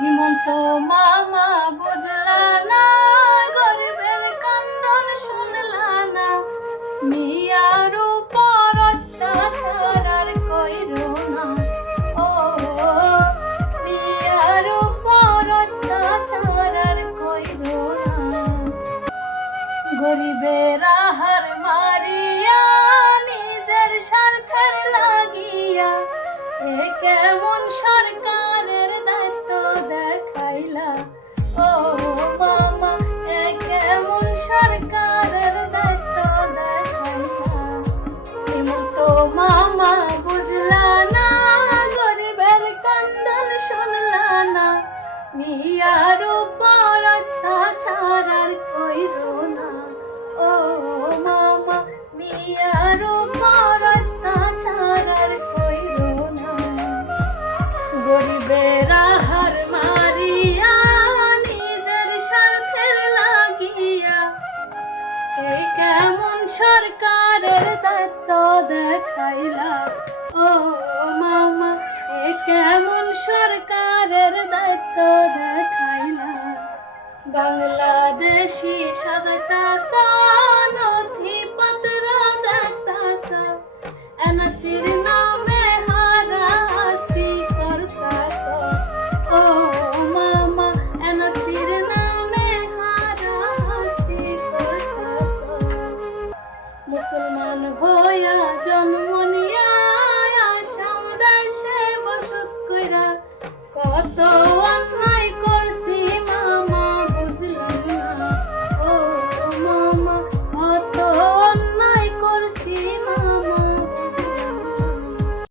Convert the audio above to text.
হিমন্ত মামা বুঝলা না, গরিবের কান্দন শুনলা না, মিয়ার উপর অত্যাচার আর কইরো না। ও মিয়ার উপর অত্যাচার আর কইরো না। গরিবের আহার মারিয়া নিজের স্বার্থের লাগিয়া এ কেমন সরকারের দায়িত্ব দেখাইলা। ও মামা এ কেমন সরকারের দায়িত্ব দেখাইলা। হিমন্ত মামা বুঝলা না, গরিবের কান্দন শুনলা না, মিয়ার উপর অত্যাচার আর কইরো না। ও মামা মিয়ার উপর অত্যাচার আর কইরো না। গরিবের আহার মারিয়া নিজের স্বার্থের লাগিয়া এই কেমন সরকারের দায়িত্ব দেখাইলা। ও মামা এ কেমন সরকারের দায়িত্ব দেখাইলা। বাংলাদেশি সাজাইতাছ নথিপত্র